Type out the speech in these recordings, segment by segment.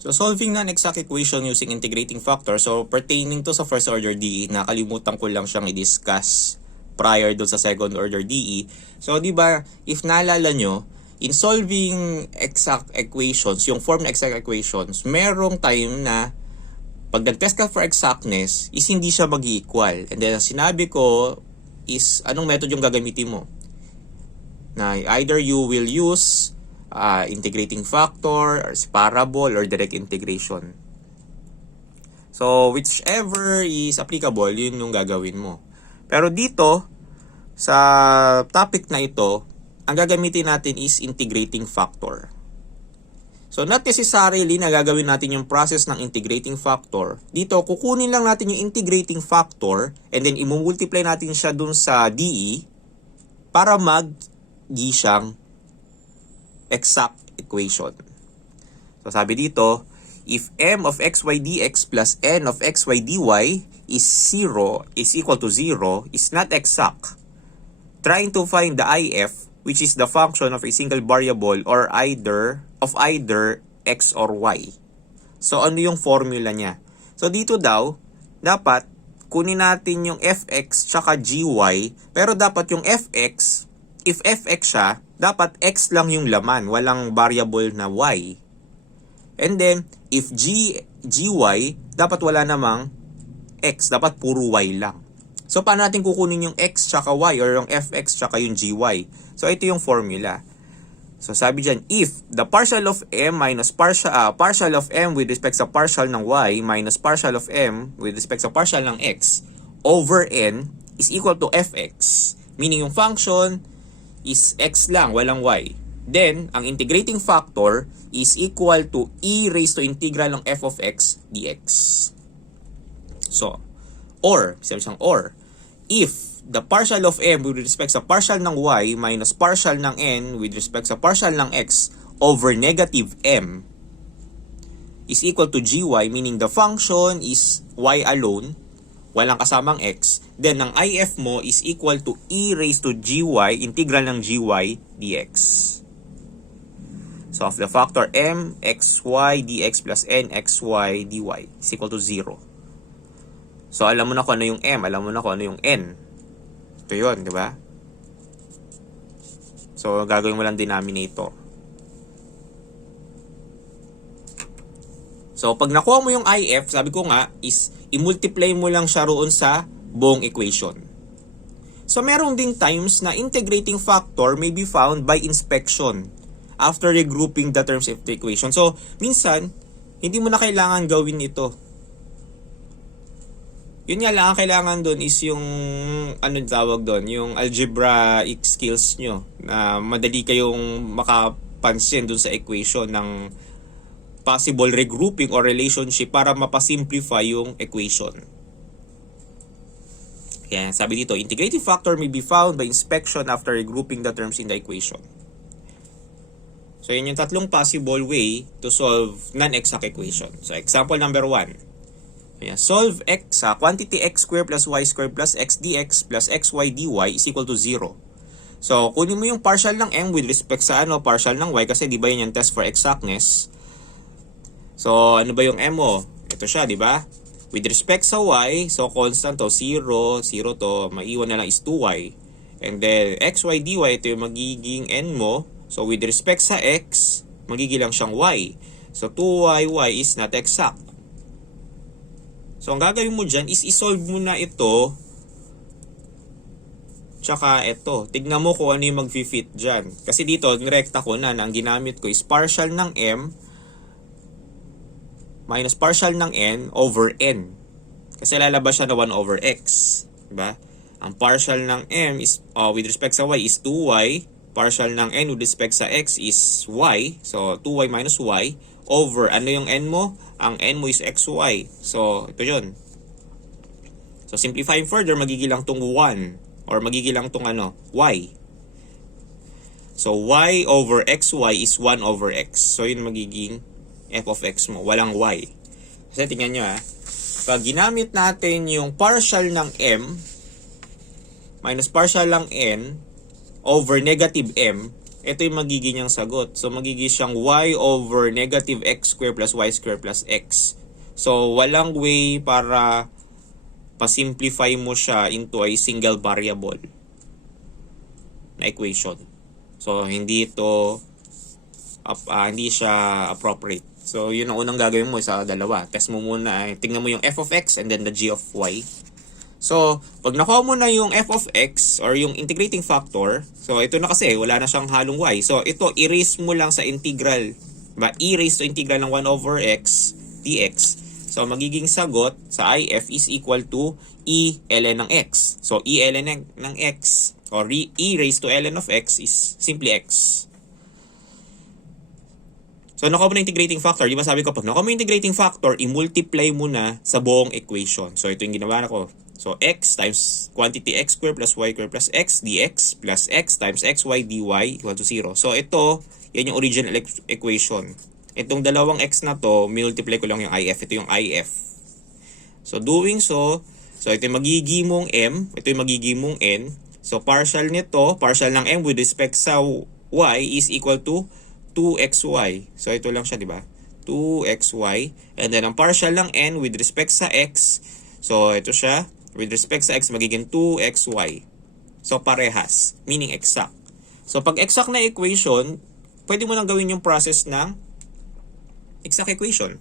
So, solving non-exact equation using integrating factor. So, pertaining to sa first order DE, nakalimutan ko lang siyang i-discuss prior doon sa second order DE. So, di ba, if naalala nyo, in solving exact equations, yung form na exact equations, merong time na pag nag-test ka for exactness, is hindi siya mag-equal. And then, sinabi ko is, anong method yung gagamitin mo? Na either you will use integrating factor, or parable, or direct integration. So, whichever is applicable, yun yung gagawin mo. Pero dito, sa topic na ito, ang gagamitin natin is integrating factor. So, not necessarily na gagawin natin yung process ng integrating factor. Dito, kukunin lang natin yung integrating factor and then imumultiply natin siya dun sa DE para mag-gi siyang exact equation. So, sabi dito, if m of xy dx plus n of xy dy is equal to 0, is not exact, trying to find the if, which is the function of a single variable or either x or y. So, ano yung formula niya? So, dito daw, dapat kunin natin yung fx tsaka gy, pero dapat yung fx, if fx siya, dapat x lang yung laman, walang variable na y. And then, if gy, dapat wala namang x, dapat puro y lang. So, paano natin kukunin yung x tsaka y or yung fx tsaka yung gy? So, ito yung formula. So, sabi dyan, if the partial of m minus partial of m with respect sa partial ng y minus partial of m with respect sa partial ng x over n is equal to fx, meaning yung function is x lang, walang y. Then, ang integrating factor is equal to e raised to integral ng f of x dx. So, sabi siyang if the partial of m with respect sa partial ng y minus partial ng n with respect sa partial ng x over negative m is equal to gy, meaning the function is y alone, walang kasamang x, then ang if mo is equal to e raised to gy, integral ng gy dx. So, of the factor m xy dx plus n xy dy is equal to 0. So, alam mo na kung ano yung m, alam mo na kung ano yung n. Ito yun, di ba? So, gagawin mo lang denominator. So, pag nakuha mo yung if, sabi ko nga, is i-multiply mo lang siya roon sa buong equation. So, meron ding times na integrating factor may be found by inspection after regrouping the terms of the equation. So, minsan, hindi mo na kailangan gawin ito. Yun nga lang, ang kailangan doon is yung, tawag doon, yung algebraic skills nyo na madali kayong makapansin doon sa equation ng possible regrouping or relationship para mapasimplify yung equation. Kaya sabi dito, integrating factor may be found by inspection after regrouping the terms in the equation. So, yun yung tatlong possible way to solve non-exact equation. So, example number 1. Solve quantity x squared plus y squared plus x dx plus xy dy is equal to 0. So, kunin mo yung partial ng m with respect sa partial ng y kasi di ba yun yung test for exactness. So, ano ba yung m mo? Ito siya, di ba? With respect sa y, so constant to, 0 to, maiwan na lang is 2y. And then, xy dy, ito yung magiging n mo. So, with respect sa x, magiging lang siyang y. So, 2y is not exact. So, ang gagawin mo dyan is isolve mo na ito tsaka ito. Tignan mo kung ano yung mag-fit dyan. Kasi dito, nirekta ko na ang ginamit ko is partial ng m minus partial ng n over n. Kasi lalabas siya na 1 over x. Diba? Ang partial ng m is with respect sa y is 2y. Partial ng n with respect sa x is y. So, 2y minus y over, ano yung n mo? Ang n mo is xy. So, ito yun. So, simplifying further, magiging lang tong 1. Or magiging lang tong y. So, y over xy is 1 over x. So, yun magiging f of x mo. Walang y. Kasi tingnan nyo pag ginamit natin yung partial ng m minus partial ng n over negative m, ito yung magiging niyang sagot. So, magiging siyang y over negative x square plus y square plus x. So, walang way para pasimplify mo siya into a single variable na equation. So, hindi siya appropriate. So, yun ang unang gagawin mo sa dalawa. Test mo muna, tingnan mo yung f of x and then the g of y. So, pag nakuha mo na yung f of x or yung integrating factor, so ito na kasi, wala na siyang halong y. So, ito, erase mo lang sa integral. E-raise to integral ng 1 over x dx. So, magiging sagot sa if is equal to e ln ng x. So, e ln ng x or e raised to ln of x is simply x. So, nakuha mo na integrating factor. Di ba sabi ko, pag nakuha mo integrating factor, i-multiply mo na sa buong equation. So, ito yung ginawa ko. So, x times quantity x square plus y square plus x dx plus x times xy dy equal to 0. So, ito, yan yung original equation. Itong dalawang x na to, multiply ko lang yung if. Ito yung if. So, doing so ito yung magiging mong m, ito yung magiging mong n. So, partial nito, partial ng m with respect sa y is equal to 2xy. So, ito lang siya, di ba? 2xy. And then, ang partial ng n with respect sa x. So, ito siya. With respect sa x, magiging 2xy. So, parehas. Meaning exact. So, pag exact na equation, pwede mo nang gawin yung process ng exact equation.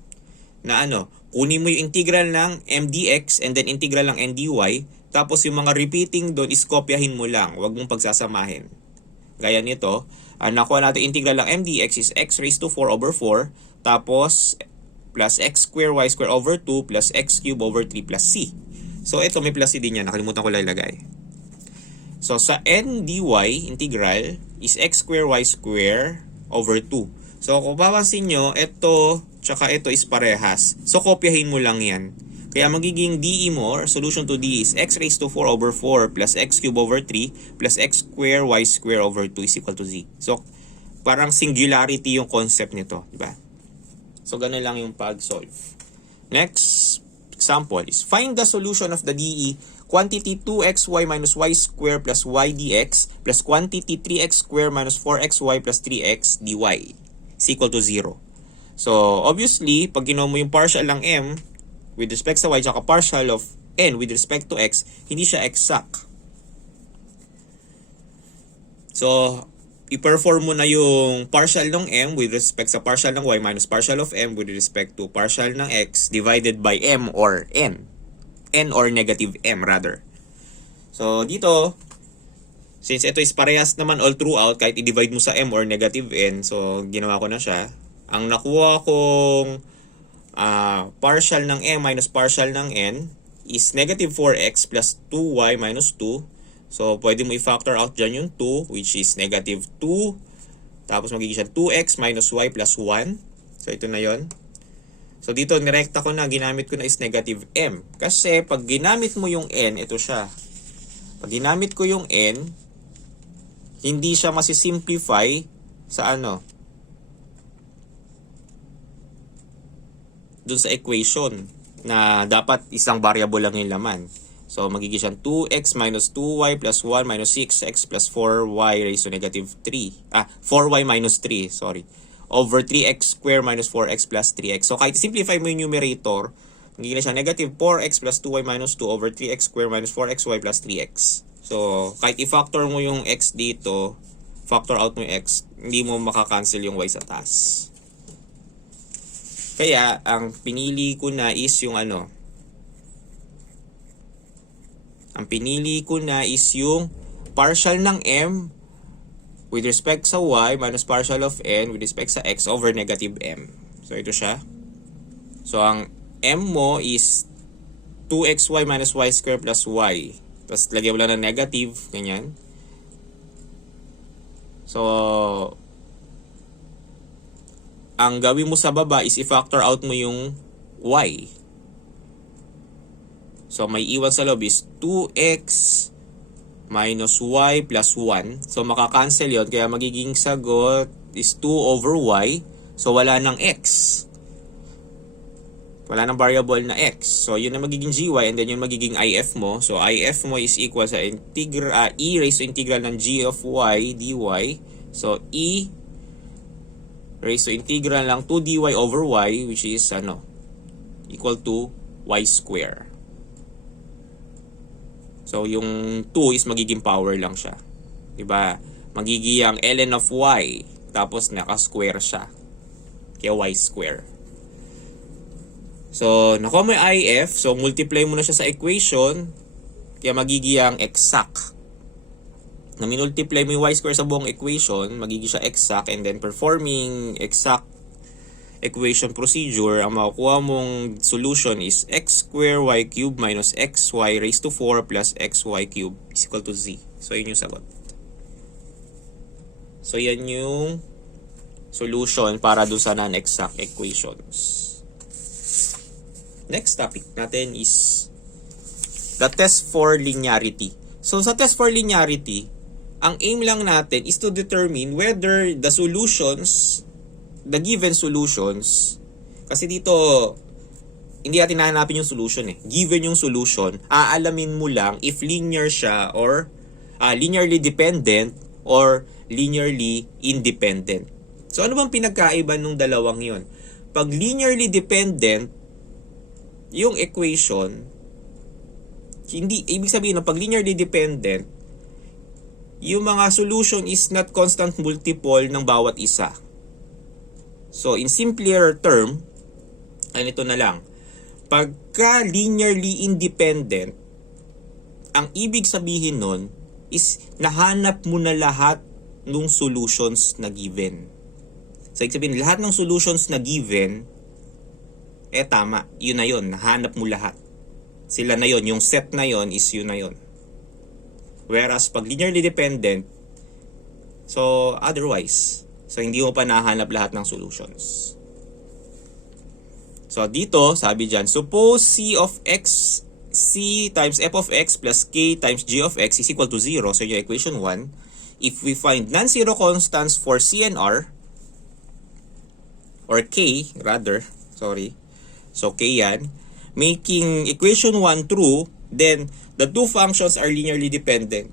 Na kunin mo yung integral ng m dx and then integral ng n dy. Tapos, yung mga repeating doon is kopyahin mo lang. Huwag mong pagsasamahin. Gaya nito, nakuha natin integral ng m dx is x raised to 4 over 4. Tapos, plus x square y square over 2 plus x cube over 3 plus c. So, ito may plus c din yan. Nakalimutan ko lang ilagay. So, sa n dy integral is x square y square over 2. So, kung papansin nyo, ito tsaka ito is parehas. So, kopyahin mo lang yan. Kaya magiging DE mo, or solution to DE is x raised to 4 over 4 plus x cube over 3 plus x square y square over 2 is equal to z. So, parang singularity yung concept nito. Diba? So, ganun lang yung pag-solve. Next example is find the solution of the DE quantity 2xy minus y square plus y dx plus quantity 3x square minus 4xy plus 3x dy is equal to 0. So, obviously, pag ginawa mo yung partial ng m with respect sa y tsaka partial of n with respect to x, hindi siya exact. So, i-perform mo na yung partial ng m with respect sa partial ng y minus partial of m with respect to partial ng x divided by m or n. N or negative m rather. So, dito, since ito is parehas naman all throughout, kahit i-divide mo sa m or negative n, so ginawa ko na siya. Ang nakuha kong partial ng m minus partial ng n is negative 4x plus 2y minus 2. So, pwede mo i-factor out dyan yung 2, which is negative 2. Tapos, magiging siya 2x minus y plus 1. So, ito na yon. So, dito, nirekta ko na, ginamit ko na is negative m. Kasi, pag ginamit mo yung n, ito siya. Pag ginamit ko yung n, hindi siya masisimplify sa dun sa equation na dapat isang variable lang yung laman. So, magiging siyang 2x minus 2y plus 1 minus 6x plus 4y raised to negative 3. 4y minus 3, sorry. Over 3x square minus 4x plus 3x. So, kahit simplify mo yung numerator, magiging na siya negative 4x plus 2y minus 2 over 3x square minus 4xy plus 3x. So, kahit i-factor mo yung x dito, factor out mo yung x, hindi mo makakancel yung y sa taas. Kaya, ang pinili ko na is yung ang pinili ko na is yung partial ng m with respect sa y minus partial of n with respect sa x over negative m. So, ito siya. So, ang m mo is 2xy minus y square plus y. Tapos, lagyan mo lang ng negative. Ganyan. So, ang gawin mo sa baba is i-factor out mo yung y. So, may iwan sa loob is 2x minus y plus 1. So, makakancel yon. Kaya magiging sagot is 2 over y. So, wala ng x. Wala ng variable na x. So, yun na magiging gy and then yun magiging if mo. So, if mo is equal sa e raised to integral ng g of y dy. So, e raised to integral lang 2 dy over y, which is equal to y square. So, yung 2 is magiging power lang siya. Diba? Magiging ln of y, tapos naka-square siya. Kaya y square. So, nakuha mo yung if, so multiply mo na siya sa equation, kaya magiging exact. Na minultiply mo yung y square sa buong equation, magiging siya exact, and then performing exact equation procedure, ang makukuha mong solution is x square y cube minus xy raised to 4 plus xy cube is equal to z. So, yun yung sagot. So, yan yung solution para doon sa non-exact equations. Next topic natin is the test for linearity. So, sa test for linearity, ang aim lang natin is to determine whether the solutions, the given solutions, kasi dito, hindi natin nahanapin yung solution eh. Given yung solution, aalamin mo lang if linear siya or linearly dependent or linearly independent. So, ano bang pinagkaiba nung dalawang yon? Pag linearly dependent, yung equation, hindi, ibig sabihin, pag linearly dependent, yung mga solution is not constant multiple ng bawat isa. So, in simpler term, ganito na lang. Pagka linearly independent, ang ibig sabihin nun is nahanap mo na lahat ng solutions na given. So, ibig sabihin, lahat ng solutions na given, tama, yun na yun, nahanap mo lahat. Sila na yun, yung set na yun is yun na yun. Whereas, pag linearly dependent, so, otherwise, so, hindi mo pa nahanap lahat ng solutions. So, dito, sabi dyan, suppose c of x, c times f of x plus k times g of x is equal to 0. So, yung equation 1. If we find non-zero constants for c and r, or k, rather, sorry. So, k yan. Making equation 1 true, then the two functions are linearly dependent.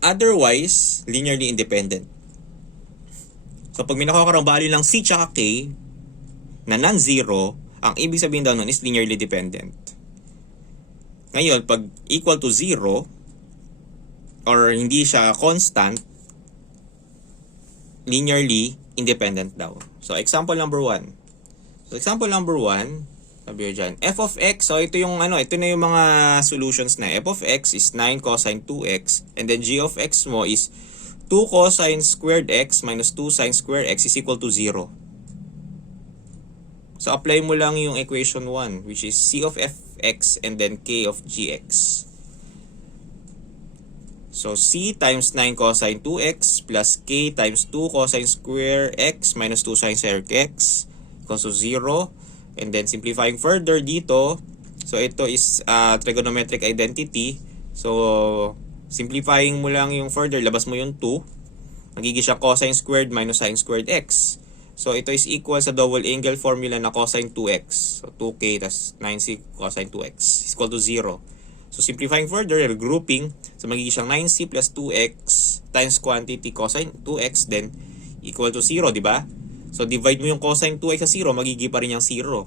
Otherwise, linearly independent. So, pag may nakakarang value lang c tsaka k na non-zero, ang ibig sabihin daw nun is linearly dependent. Ngayon, pag equal to 0, or hindi siya constant, linearly independent daw. So, example number 1. So, example number 1, sabi ko dyan, f of x, so ito yung ito na yung mga solutions na. F of x is 9 cosine 2x, and then g of x mo is 2 cosine squared x minus 2 sine squared x is equal to 0. So, apply mo lang yung equation 1, which is c of fx and then k of gx. So, c times 9 cosine 2x plus k times 2 cosine square x minus 2 sine square x equals to 0. And then, simplifying further dito, so ito is trigonometric identity. So, simplifying mo lang yung further, labas mo yung 2. Magiging siya cosine squared minus sine squared x. So, ito is equal sa double angle formula na cosine 2x. So, 2k tas 9c cosine 2x is equal to 0. So, simplifying further, regrouping. So, magiging siyang 9c plus 2x times quantity cosine 2x then equal to 0, di ba? So, divide mo yung cosine 2x sa 0, magiging pa rin yung 0.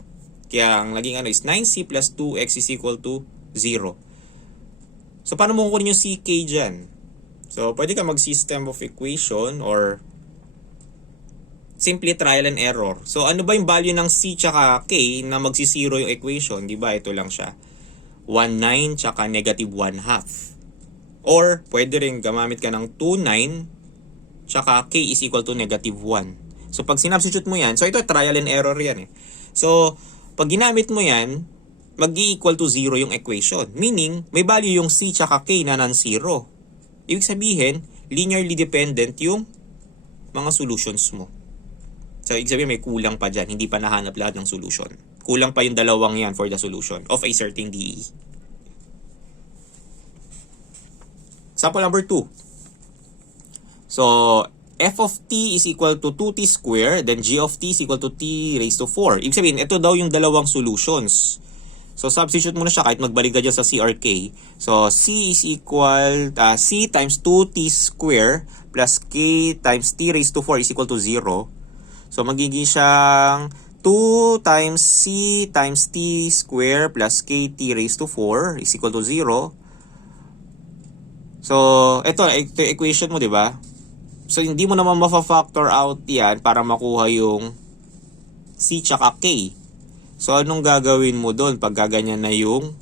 Kaya, ang naging is 9c plus 2x is equal to 0. So, paano mo kukunin yung ck dyan? So, pwede ka mag-system of equation or simply trial and error. So, ano ba yung value ng c tsaka k na magsi-0 yung equation? Di ba? Ito lang siya. 1/9 tsaka negative 1/2. Or, pwede rin gamamit ka ng 2/9 tsaka k is equal to negative 1. So, pag sinubstitute mo yan, so ito trial and error yan eh. So, pag ginamit mo yan, mag-i-equal to 0 yung equation. Meaning, may value yung c tsaka k na non-zero. Ibig sabihin, linearly dependent yung mga solutions mo. So, ibig sabihin, may kulang pa dyan. Hindi pa nahanap lahat ng solution. Kulang pa yung dalawang yan for the solution of a certain DE. Example number 2. So, f of t is equal to 2t squared, then g of t is equal to t raised to 4. Ibig sabihin, ito daw yung dalawang solutions. So, substitute mo na siya kahit magbalik ka dyan sa C or K. So, C is equal, C times 2t square plus K times t raised to 4 is equal to 0. So, magiging siyang 2 times C times t square plus kt raised to 4 is equal to 0. So, ito equation mo, di ba? So, hindi mo naman ma-factor out yan para makuha yung C tsaka K. So, anong gagawin mo doon pag gaganyan na yung...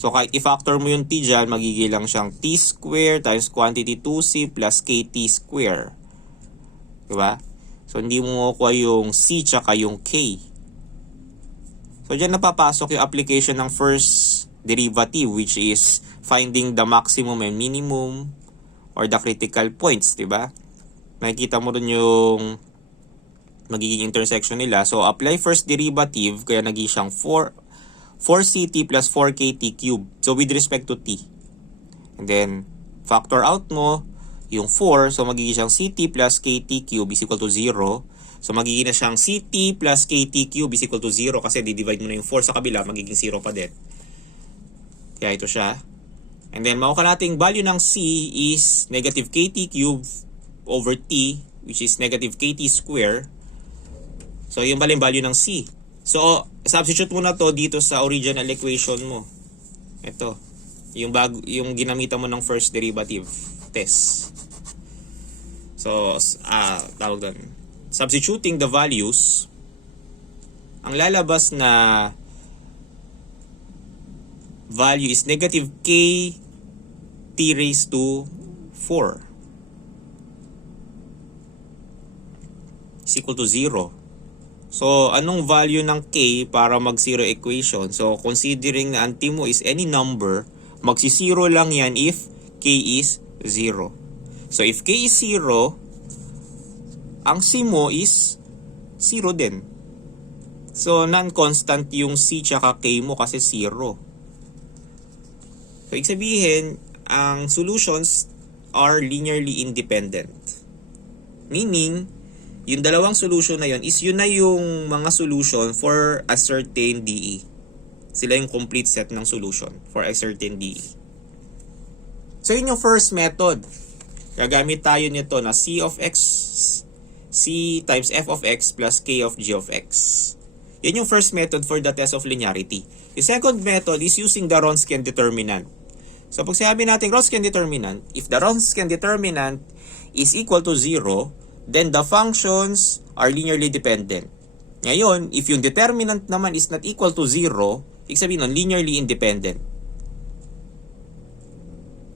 So, kahit i-factor mo yung T dyan, magiging lang siyang T square times quantity 2C plus KT square. Diba? So, hindi mo makuha yung C tsaka yung K. So, dyan napapasok yung application ng first derivative, which is finding the maximum and minimum or the critical points, diba? Nakikita mo rin yung magiging intersection nila. So, apply first derivative, kaya naging siyang 4ct plus 4kt cube. So, with respect to t. And then, factor out mo yung 4. So, magiging siyang ct plus kt cube is equal to 0. So, magiging na siyang ct plus kt cube is equal to 0 kasi di-divide mo na yung 4 sa kabila, magiging 0 pa din. Kaya ito siya. And then, makuha natin value ng c is negative kt cube over t, which is negative kt square. So, yung pala yung value ng C. So, substitute mo na to dito sa original equation mo. Ito. Yung ginamitan mo ng first derivative test. So, tawag doon. Substituting the values, ang lalabas na value is negative k t raised to 4 is equal to 0. So, anong value ng k para mag-zero equation? So, considering na ang t mo is any number, magsi-zero lang yan if k is 0. So, if k is 0, ang c mo is 0 din. So, non-constant yung c tsaka k mo kasi 0. So, ibig sabihin, ang solutions are linearly independent. Meaning, yung dalawang solution na yun is yun na yung mga solution for a certain DE. Sila yung complete set ng solution for a certain DE. So yun yung first method. Gagamit tayo nito na C of x, C times f of x plus k of g of x. Yan yung first method for the test of linearity. The second method is using the Wronskian determinant. So pag sinabi natin Wronskian determinant, if the Wronskian determinant is equal to 0, then the functions are linearly dependent. Ngayon, if yung determinant naman is not equal to 0, ibig sabihin nun, linearly independent.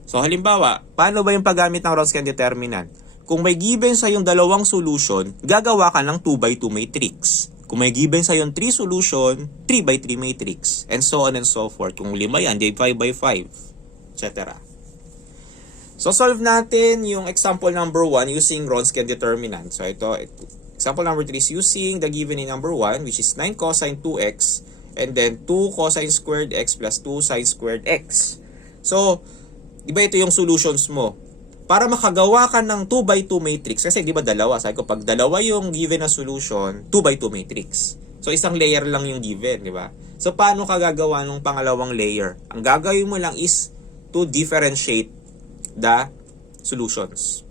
So, halimbawa, paano ba yung paggamit ng Wronskian determinant? Kung may given sa yung dalawang solution, gagawa ka ng 2x2 matrix. Kung may given sa yung 3 solution, 3x3 matrix. And so on and so forth. Kung 5 yan, di 5x5, etc. So, solve natin yung example number 1 using Wronskian determinant. So, ito, example number 3 is using the given in number 1, which is 9 cosine 2x, and then 2 cosine squared x plus 2 sine squared x. So, di ba ito yung solutions mo? Para makagawa ka ng 2x2 matrix, kasi di ba dalawa? Sabi ko, pag dalawa yung given na solution, 2x2 matrix. So, isang layer lang yung given, di ba? So, paano ka gagawa ng pangalawang layer? Ang gagawin mo lang is to differentiate the solutions.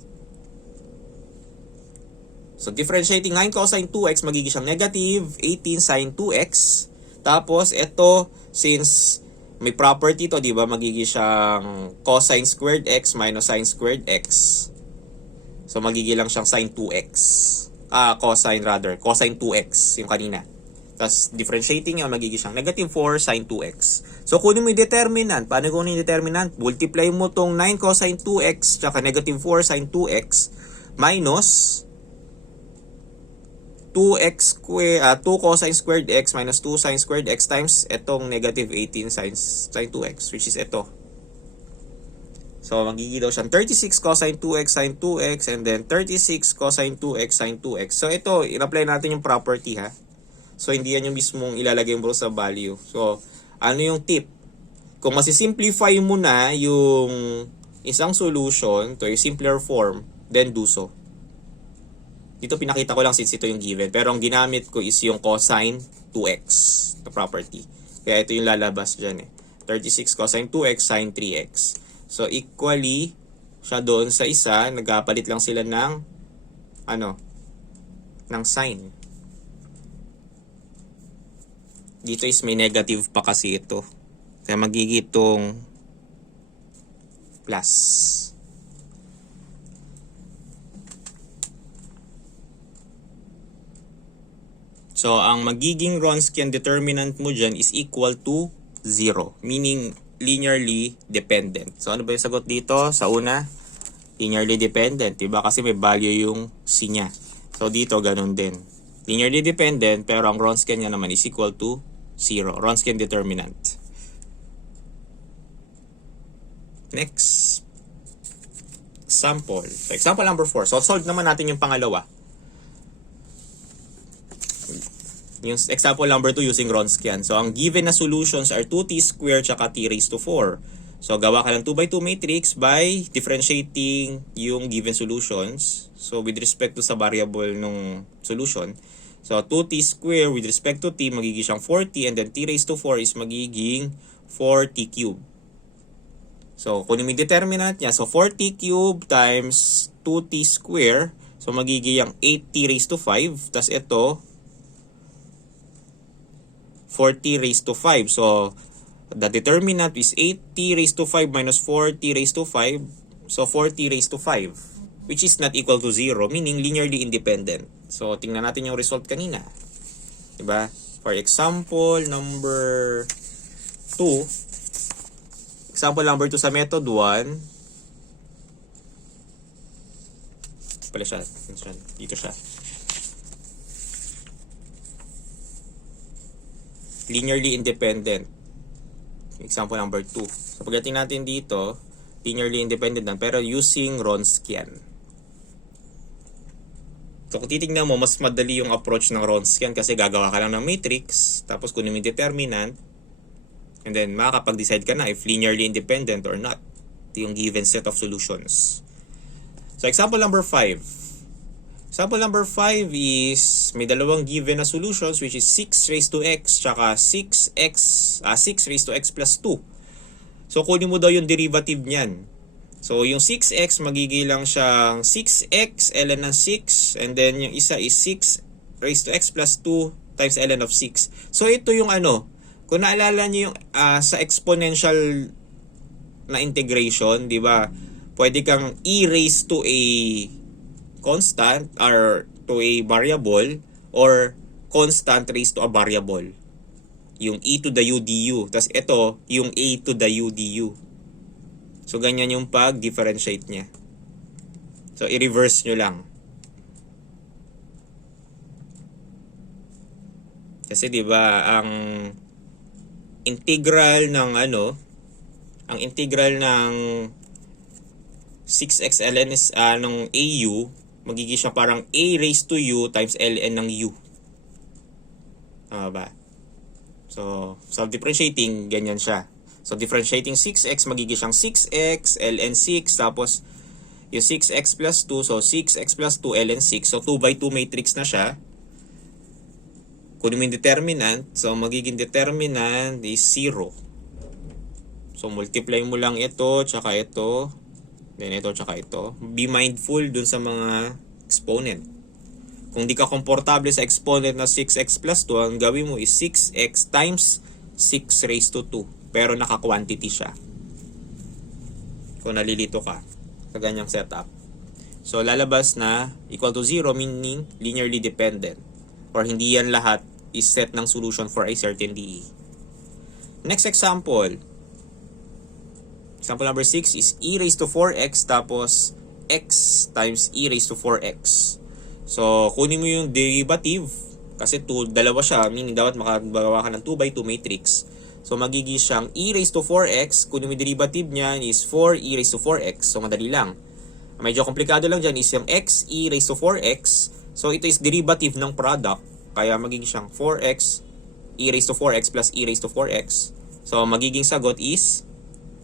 So, differentiating 9 cosine 2x, magiging siyang negative 18 sine 2x. Tapos, ito, since may property to, di ba, magiging siyang cosine squared x minus sine squared x. So, magiging lang siyang sine 2x. Cosine 2x, yung kanina. Tapos, differentiating yun, magiging siyang negative 4 sine 2x. So, kunin mo yung determinant. Paano kunin yung determinant? Multiply mo tong 9 cosine 2x tsaka negative 4 sine 2x minus 2 cosine squared x minus 2 sine squared x times etong negative 18 sine 2x, which is ito. So, magiging daw siyang 36 cosine 2x sine 2x and then 36 cosine 2x sine 2x. So, ito, in-apply natin yung property, ha? So, hindi yan yung mismong ilalagay mo sa value. So, ano yung tip? Kung masisimplify mo na yung isang solution to a simpler form, then do so. Dito pinakita ko lang since ito yung given. Pero ang ginamit ko is yung cosine 2x na property. Kaya ito yung lalabas dyan eh. 36 cosine 2x sine 3x. So equally, siya doon sa isa, nagkapalit lang sila ng ng sign. Dito is may negative pa kasi ito. Kaya magiging itong plus. So, ang magiging Wronskian determinant mo dyan is equal to 0. Meaning, linearly dependent. So, ano ba yung sagot dito? Sa una, linearly dependent. Diba? Kasi may value yung C niya. So, dito, ganun din. Linearly dependent, pero ang Wronskian niya naman is equal to 0. Wronskian determinant. Next. Example. So, example number 4. So, solve naman natin yung pangalawa. Yung example number 2 using Wronskian. So, ang given na solutions are 2t squared tsaka t raised to 4. So, gawa ka ng 2x2 matrix by differentiating yung given solutions. So, with respect to sa variable nung solution. So, 2t squared with respect to t, magiging siyang 4t, and then t raised to 4 is magiging 4t cubed. So, kunin mo yung determinant niya. So, 4t cubed times 2t squared. So, magiging yung 8t raised to 5. Tapos ito, 4t raised to 5. So, the determinant is 8t raised to 5 minus 4t raised to 5. So, 4t raised to 5. Which is not equal to 0. Meaning, linearly independent. So, tingnan natin yung result kanina. Diba? For example, number 2. Example number 2 sa method 1. Pala siya. Dito siya. Linearly independent. Example number 2. So, pagdating natin dito, linearly independent lang, pero using Wronskian. So, kung titignan mo, mas madali yung approach ng Wronskian kasi gagawa ka lang ng matrix, tapos kunin mo yung determinant, and then makakapag-decide ka na if linearly independent or not. Ito yung given set of solutions. So, example number 5. Example number 5 is may dalawang given na solutions which is 6 raised to x tsaka 6 raised to x plus 2. So, kunin mo daw yung derivative niyan. So, yung 6x magiging lang siyang 6x ln ng 6, and then yung isa is 6 raised to x plus 2 times ln of 6. So, ito yung kung naalala niyo yung sa exponential na integration, di ba? Pwede kang e raised to a constant or to a variable or constant raised to a variable. Yung e to the u du. Tapos ito, yung a to the u du. So, ganyan yung pag-differentiate niya. So, i-reverse nyo lang. Kasi di ba ang integral ng ang integral ng 6x ln is ng au, magiging siya parang a raised to u times ln ng u. Ba? So, self-differentiating, ganyan siya. So, differentiating 6x, magiging siyang 6x ln 6, tapos yung 6x plus 2, so 6x plus 2 ln 6. So, 2 by 2 matrix na siya. Kunin mo yung determinant, so magiging determinant is 0. So, multiply mo lang ito, tsaka ito, then ito, tsaka ito. Be mindful dun sa mga exponent. Kung di ka komportable sa exponent na 6x plus 2, ang gawin mo is 6x times 6 raised to 2. Pero naka-quantity siya. Kung nalilito ka sa ganyang setup. So, lalabas na equal to 0, meaning linearly dependent. Or hindi yan lahat is set ng solution for a certain DE. Next example. Example number 6 is e raised to 4x tapos x times e raised to 4x. So, kunin mo yung derivative kasi dalawa siya, meaning dapat makagawa ka ng 2 by 2 matrix. So, magiging siyang e raised to 4x. Kunin mo yung derivative niyan is 4e raised to 4x. So, madali lang. Medyo komplikado lang dyan is yung x e raised to 4x. So, ito is derivative ng product. Kaya magiging siyang 4x e raised to 4x plus e raised to 4x. So, magiging sagot is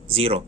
0.